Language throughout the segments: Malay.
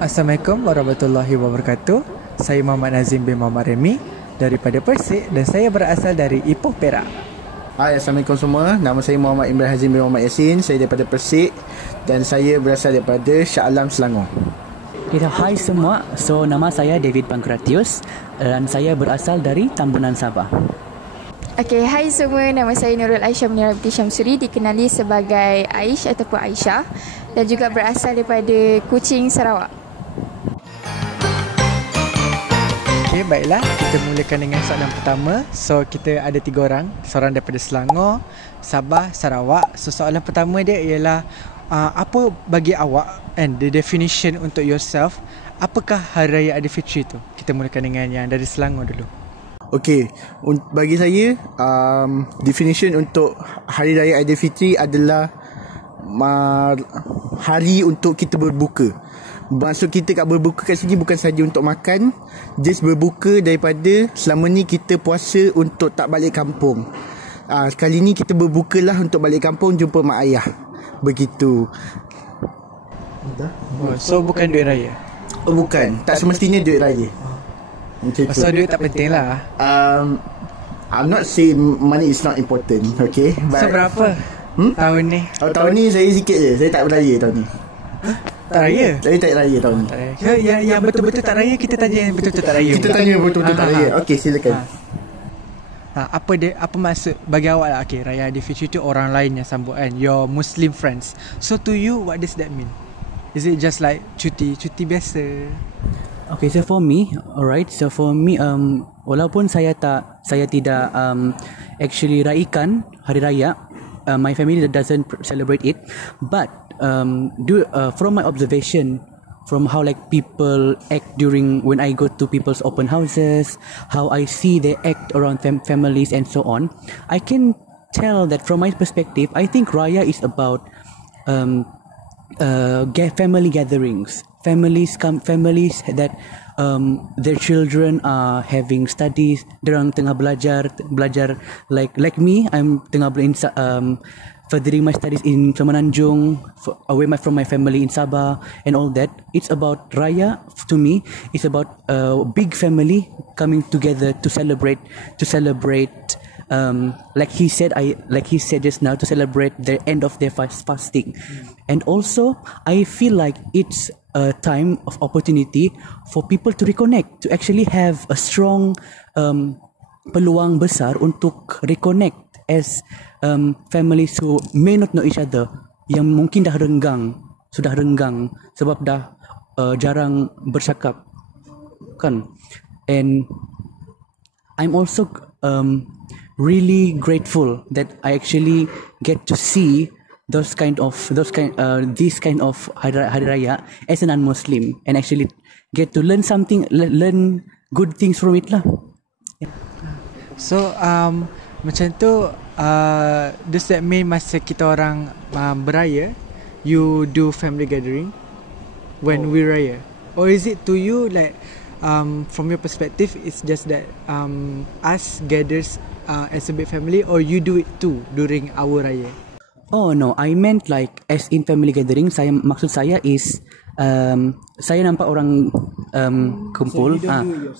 Assalamualaikum warahmatullahi wabarakatuh. Saya Muhammad Nazim bin Muhammad Remy daripada Persik dan saya berasal dari Ipoh, Perak. Hai, Assalamualaikum semua. Nama saya Muhammad Imran Hazim bin Muhammad Yassin. Saya daripada Persik dan saya berasal daripada Shah Alam, Selangor. Hai semua. So, nama saya David Pankratius dan saya berasal dari Tambunan, Sabah. Okay, hai semua. Nama saya Nurul Aisyah Munirabti Syamsuri, dikenali sebagai Aish ataupun Aisyah, dan juga berasal daripada Kuching, Sarawak. Okay, baiklah. Kita mulakan dengan soalan pertama. So, kita ada 3 orang. Seorang daripada Selangor, Sabah, Sarawak. So, soalan pertama dia ialah apa bagi awak and the definition untuk yourself, apakah Hari Raya Aidilfitri tu? Kita mulakan dengan yang dari Selangor dulu. Okey, bagi saya definition untuk Hari Raya Aidilfitri adalah hari untuk kita berbuka. Maksud kita kat berbuka kat sini bukan saja untuk makan, just berbuka daripada selama ni kita puasa untuk tak balik kampung. Kali ni kita berbukalah untuk balik kampung jumpa mak ayah. Begitu. So bukan duit raya? Bukan, tak semestinya duit raya. So duit tak penting lah. I'm not saying money is not important, okay? So berapa tahun ni? Tahun ni saya sikit je, saya tak beraya tahun ni. Tak raya? Saya tak raya tahun ni. Yang betul-betul tak raya, kita tanya yang betul-betul tak raya. Kita tanya betul-betul tak raya. Okey, silakan. Apa maksud bagi awak lah? Okay, Raya Aidilfitri tu orang lain yang sambut kan, your Muslim friends. So to you, what does that mean? Is it just like cuti biasa? Okay, so for me, walaupun saya tidak actually raikan Hari Raya, my family doesn't celebrate it, but from my observation, from how like people act during when I go to people's open houses, how I see they act around families and so on, I can tell that from my perspective, I think Raya is about family gatherings. Families that their children are having studies, dorang tengah belajar like me, I'm tengah furthering my studies in Semenanjung, away from my family in Sabah and all that. It's about Raya. To me, it's about a big family coming together to celebrate. Like he said just now, to celebrate the end of their fasting. And also, I feel like it's a time of opportunity for people to reconnect, to actually have a strong peluang besar untuk reconnect as families who may not know each other, yang mungkin sudah renggang sebab dah jarang bercakap kan. And I'm also really grateful that I actually get to see this kind of Hari Raya as a non-Muslim, and actually get to learn learn good things from it lah. So macam tu, does that mean masa kita orang beraya, you do family gathering when we raya? Or is it to you like from your perspective it's just that us gathers as a big family, or you do it too during our raya? Oh no, I meant like as in family gathering. Maksud saya is saya nampak orang kumpul. So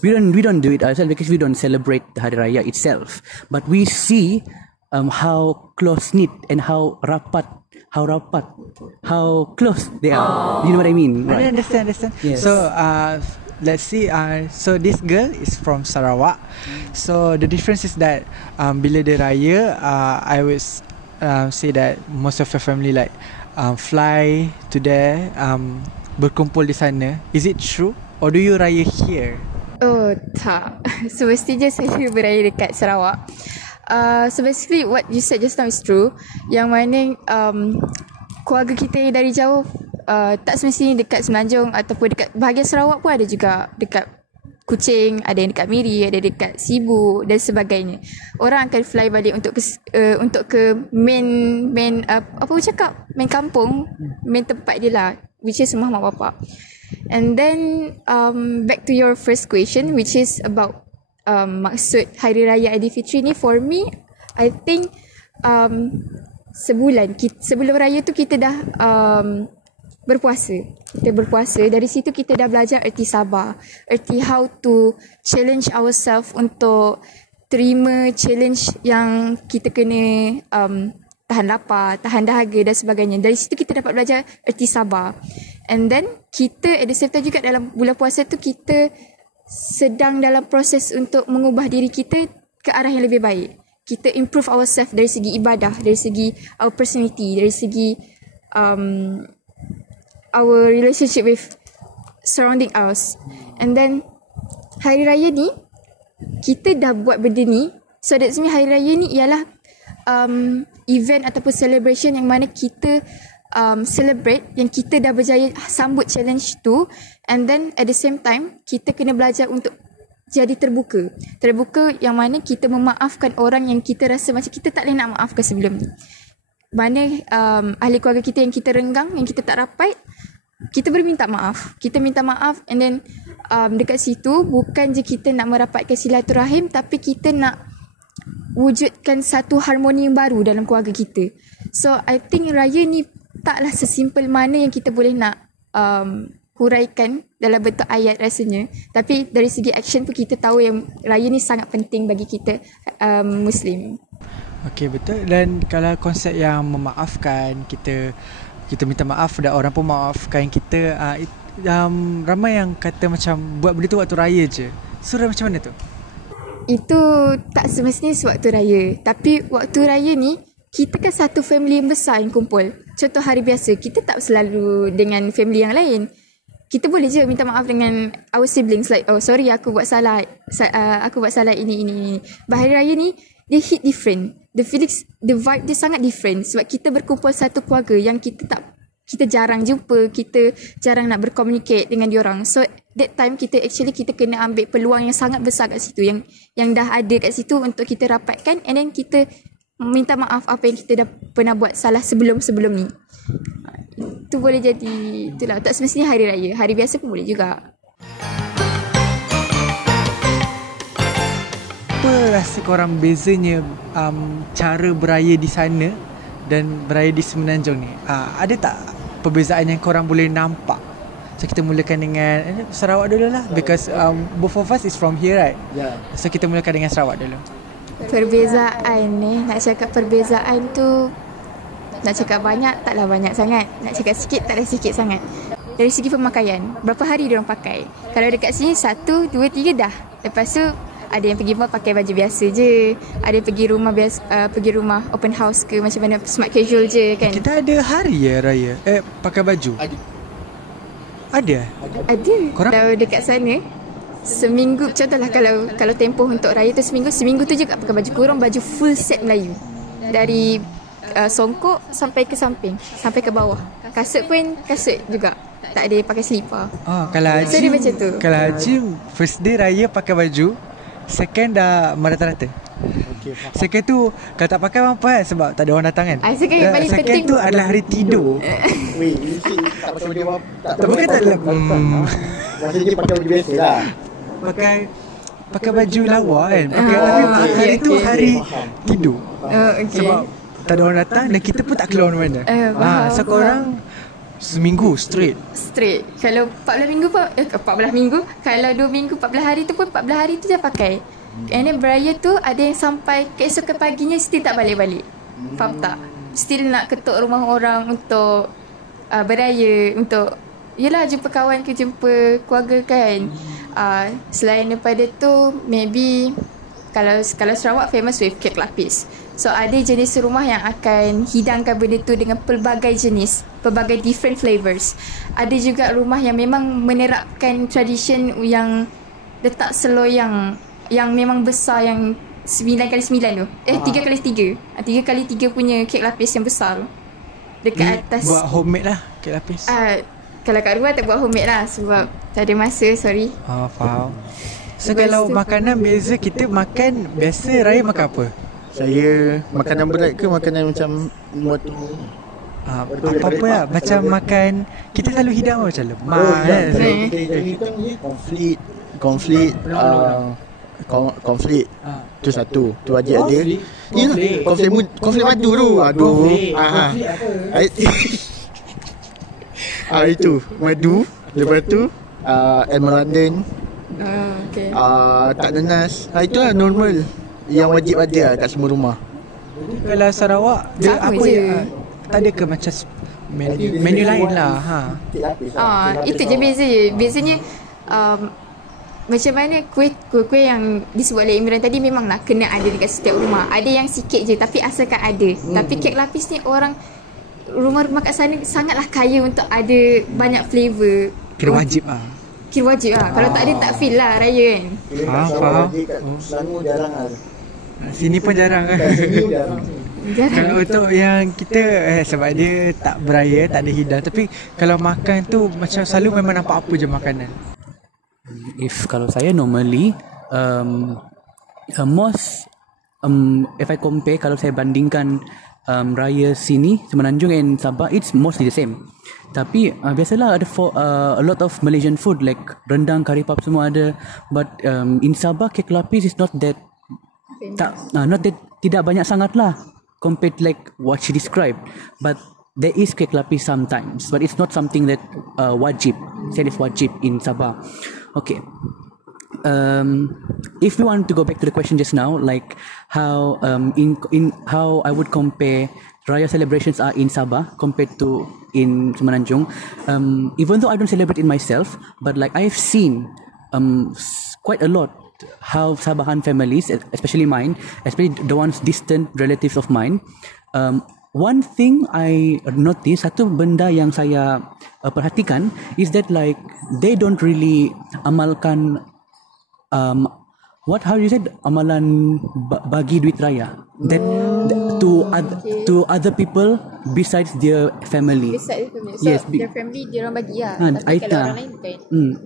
we don't do it ourselves because we don't celebrate the Hari Raya itself. But we see how close knit and how close they are. You know what I mean? Right? I understand. Yes. So let's see. So this girl is from Sarawak. So the difference is that bila dia raya, I would say that most of your family like fly to there, berkumpul di sana. Is it true? Or do you raya here? Oh, tak. Semestinya saya beraya dekat Sarawak. So basically what you said just now is true. Yang mana keluarga kita dari jauh, tak semestinya dekat Semenanjung ataupun dekat bahagian Sarawak pun ada juga, dekat Kuching, ada yang dekat Miri, ada dekat Sibu dan sebagainya. Orang akan fly balik untuk ke main kampung, main tempat dia lah, which is rumah mak bapak. And then back to your first question, which is about maksud Hari Raya Aidilfitri ni. For me, I think sebelum raya tu kita dah berpuasa. Kita berpuasa, dari situ kita dah belajar erti sabar, erti how to challenge ourselves untuk terima challenge yang kita kena tahan lapar, tahan dahaga dan sebagainya. Dari situ kita dapat belajar erti sabar. And then kita at the same time juga dalam bulan puasa tu kita sedang dalam proses untuk mengubah diri kita ke arah yang lebih baik. Kita improve ourselves dari segi ibadah, dari segi our personality, dari segi our relationship with surrounding us. And then hari raya ni kita dah buat benda ni. So that's mean hari raya ni ialah event ataupun celebration yang mana kita celebrate yang kita dah berjaya sambut challenge tu. And then at the same time kita kena belajar untuk jadi terbuka. Terbuka yang mana kita memaafkan orang yang kita rasa macam kita tak boleh nak maafkan sebelum ni. Mana ahli keluarga kita yang kita renggang, yang kita tak rapat, kita boleh minta maaf. Kita minta maaf and then dekat situ bukan je kita nak merapatkan silaturahim, tapi kita nak wujudkan satu harmoni yang baru dalam keluarga kita. So I think raya ni taklah sesimpel mana yang kita boleh nak huraikan dalam bentuk ayat rasanya. Tapi dari segi action pun kita tahu yang raya ni sangat penting bagi kita Muslim. Okey, betul. Dan kalau konsep yang memaafkan, kita minta maaf dan orang pun maafkan kita, ramai yang kata macam buat benda tu waktu raya je. Surah macam mana tu? Itu tak semestinya sewaktu raya. Tapi waktu raya ni kita kan satu family yang besar yang kumpul. Contoh hari biasa kita tak selalu dengan family yang lain. Kita boleh je minta maaf dengan our siblings, like, oh sorry aku buat salah, ini. Hari raya ni dia hit different. The feelings, the vibe dia sangat different sebab kita berkumpul satu keluarga yang kita jarang jumpa, kita jarang nak berkomunikate dengan diorang. So that time kita kena ambil peluang yang sangat besar kat situ, yang dah ada kat situ untuk kita rapatkan, and then kita minta maaf apa yang kita dah pernah buat salah sebelum ni. Itu boleh jadi, itulah, tak semestinya hari raya, hari biasa pun boleh juga. Apa rasa korang bezanya cara beraya di sana dan beraya di Semenanjung ni? Ada tak perbezaan yang korang boleh nampak? So kita mulakan dengan Sarawak dulu lah, because both of us is from here, right? Yeah. So kita mulakan dengan Sarawak dulu. Perbezaan ni, nak cakap perbezaan tu, nak cakap banyak taklah banyak sangat, nak cakap sikit taklah sikit sangat. Dari segi pemakaian, berapa hari diorang pakai. Kalau dekat sini 1, 2, 3 dah. Lepas tu ada yang pergi pakai baju biasa je, ada yang pergi rumah biasa, pergi rumah open house ke macam mana, smart casual je kan. Kita ada hari raya pakai baju. Ada. Korang? Kalau dekat sana seminggu, contohlah kalau tempoh untuk raya tu seminggu tu je kat pakai baju kurung, baju full set Melayu. Dari songkok sampai ke samping, sampai ke bawah. Kasut pun kasut juga, tak ada pakai selipar. Kalau Haji, so dia macam tu. Kalau Haji first day raya pakai baju, second dah merata-rata. Okay, second tu kalau tak pakai apa kan, sebab tak ada orang datang kan. Second yang paling second penting tu adalah hari tidur. weh, mesti tak pakai baju apa? Tak pakai tak ada. Maksudnya pakai baju biasa lah. Pakai baju lawa kan. Tapi hari tu hari tidur. Okay. Sebab tak ada orang datang dan kita pun tak keluar mana. So korang seminggu straight. Kalau 14 minggu pun 14 minggu, kalau 2 minggu 14 hari tu pun 14 hari tu je pakai. And then beraya tu ada yang sampai keesokan paginya still tak balik-balik. Faham tak? Still nak ketuk rumah orang untuk beraya, untuk yelah jumpa kawan ke jumpa keluarga kan. Selain daripada tu, maybe kalau Sarawak famous with kek lapis. So ada jenis rumah yang akan hidangkan benda tu dengan pelbagai jenis, pelbagai different flavors. Ada juga rumah yang memang menerapkan tradition yang letak seloyang yang memang besar, yang 9x9 tu. 3x3. 3x3 punya kek lapis yang besar tu. Dekat atas. Buat homemade lah kek lapis. Kalau kat rumah tak buat homemade lah sebab tak ada masa, sorry. Faham. So kalau makanan biasa, kita makan biasa raya makan apa? Saya makanan berat ke makanan macam motor? Apa-apa lah. Macam makan, kita selalu hidang macam lemak kan. Kita hidang je konflik tu satu. Tu wajib ada. Konflik madu tu. Aduh. Itu madu. Lepas tu Elmer London, Okay. tak nanas. Itulah normal yang wajib ada kat semua rumah. Kalau Sarawak dia Sama apa je. tak ada ke macam menu lain lah Itu je beza je. Bezanya macam mana kuih yang disebut oleh Imran tadi memang nak kena ada dekat setiap rumah. Ada yang sikit je tapi asalkan ada. Tapi kek lapis ni orang rumah-rumah kat sana sangatlah kaya untuk ada banyak flavour. kira wajib lah. Kira wajib lah. Kalau tak ada tak feel lah raya kan. Faham. Selangor jarang lah. Sini pun jarang kan. Jarang. Kalau untuk yang kita sebab dia tak beraya, tak ada hidang. Tapi kalau makan tu macam selalu memang nampak apa je makanan. Kalau saya normally most if I compare, kalau saya bandingkan raya sini Semenanjung and Sabah, it's mostly the same. Tapi biasalah ada a lot of Malaysian food like rendang, kari pap semua ada. But in Sabah kek lapis is not that tidak banyak sangat lah compared like what she described. But there is kek lapis sometimes, but it's not something that wajib. Said is wajib in Sabah. Okay. If we want to go back to the question just now, like how in how I would compare Raya celebrations are in Sabah compared to in Semenanjung. Even though I don't celebrate it myself, but like I've seen quite a lot how Sabahan families, especially mine, especially the ones distant relatives of mine, one thing I notice, satu benda yang saya perhatikan is that like they don't really amalkan how you said amalan bagi duit raya that to other people besides their family. Besides family. So Yes, their family dia orang bagi lah. Ah, Tapi kalau orang lain bukan.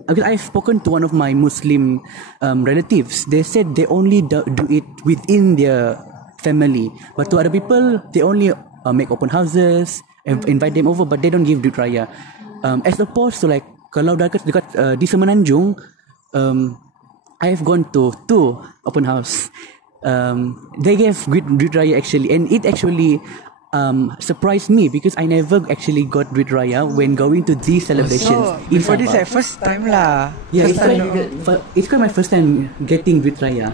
Because I've spoken to one of my Muslim relatives. They said they only do it within their family, but to other people they only make open houses, invite them over, but they don't give duit raya. As opposed to like kalau dekat di Semenanjung, I've gone to 2 open house. They gave duit raya actually, and it actually surprised me because I never actually got duit raya when going to these celebrations. So before this Sabah. first time lah. Yeah, it's my first time getting duit raya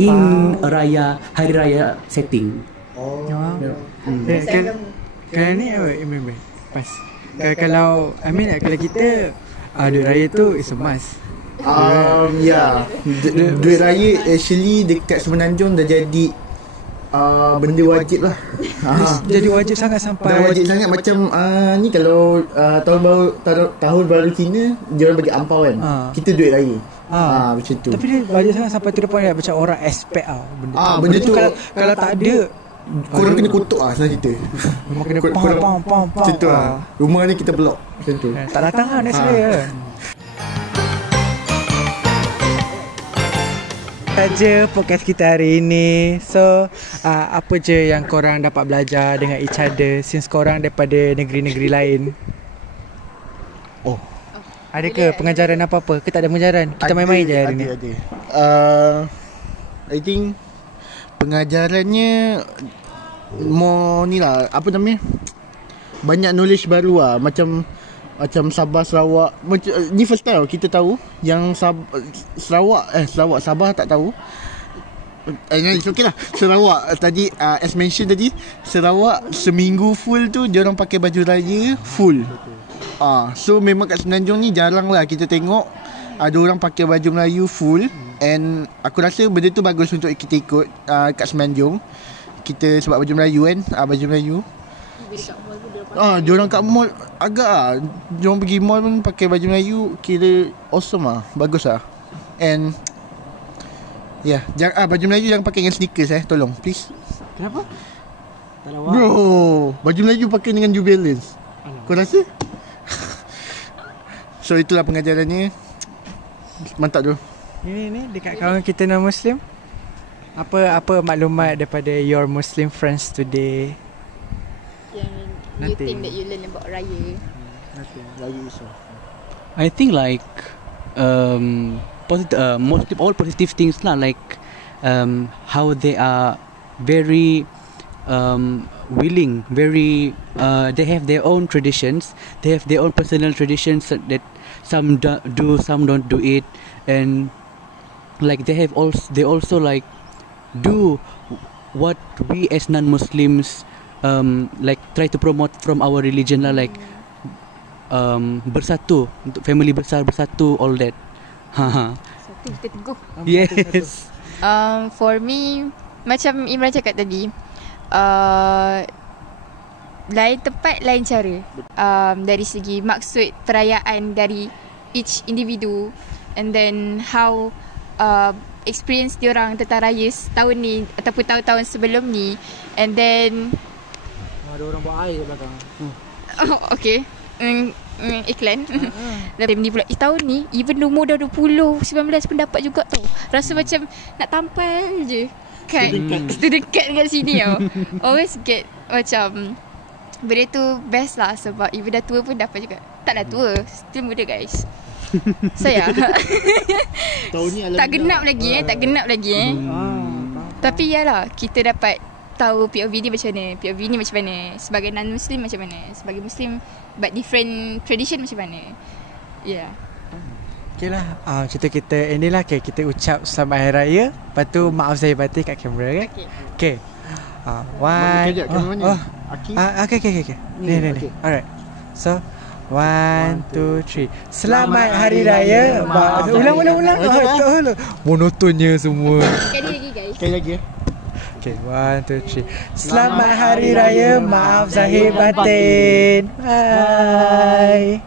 in a raya hari raya setting. Kalau ni pas. Kalau I mean kalau kita duit raya tu is a must. Duit raya actually dekat Semenanjung dah jadi benda wajib lah. Jadi wajib sangat sampai Dah wajib sangat macam ni kalau tahun baru Cina dia orang bagi ampau kan. Kita duit raya. Macam tu. Tapi dia wajib sangat sampai to the point macam orang expect benda tu. Benda tu kalau tak ada korang kena kutuk senang cerita. memang kena pam. Macam tu Rumah ni kita block macam tu. Tak datang lah next year. Saja podcast kita hari ini. So apa je yang korang dapat belajar dengan each other since korang daripada negeri-negeri lain? Ada ke pengajaran apa-apa? Ke tak ada pengajaran? Kita main-main je hari ni. Ada. I think pengajarannya more ni lah, apa namanya, banyak knowledge baru lah. Macam Sabah, Sarawak, ni first time kita tahu. Yang Sarawak, Sabah tak tahu. It's okay lah. Sarawak tadi as mentioned tadi, Sarawak seminggu full tu dia orang pakai baju raya full. So memang kat Semenanjung ni jarang lah kita tengok ada orang pakai baju Melayu full. And aku rasa benda tu bagus untuk kita ikut kat Semenanjung. Kita sebab baju Melayu kan, baju Melayu. Diorang kat mall agak diorang pergi mall pun pakai baju Melayu, kira awesome lah, bagus lah. And baju Melayu jangan pakai dengan sneakers tolong please. Kenapa? Bro, baju Melayu pakai dengan New Balance. Kau rasa? So itulah pengajarannya. Mantap tu. Ini dekat kawan kita non-Muslim. Apa maklumat daripada your Muslim friends today? You think that you learn about raya? I think like all positive things lah, like how they are very willing, very they have their own traditions, they have their own personal traditions that some do, some don't do it, and like they also like do what we as non-Muslims like try to promote from our religion lah, like bersatu, untuk family besar bersatu, all that. Satu kita teguh. Yes. For me, macam Imran cakap tadi, lain tempat, lain cara. Dari segi maksud perayaan dari each individu, and then how experience diorang tentang raya tahun ni ataupun tahun-tahun sebelum ni, and then Ada orang buat air belakang. okay. Iklan. Lepas ni pula tahun ni even umur dah 20, 19 pun dapat juga tau. Rasa macam nak tampal je kan, terdekat kat sini tau. Always get macam benda tu best lah, sebab even dah tua pun dapat juga. Tak dah tua, still muda guys. Saya Tahun ni tak genap lagi tak genap lagi Tapi yalah, kita dapat tahu POV ni macam mana, POV ni macam mana, sebagai non-Muslim macam mana, sebagai Muslim but different tradition macam mana. Yeah. Okay lah, cerita kita inilah, okay, kita ucap selamat Hari Raya. Lepas tu maaf zahir batin kat kamera kan. Okay. One. Okay. Ni. Alright. So 1, 2, 3. Selamat Hari Raya. Ulang. Monotonnya semua. Sekali lagi guys. Sekali lagi ya. Okay, 1, 2, 3. Selamat Hari Raya. Maaf zahir batin. Bye.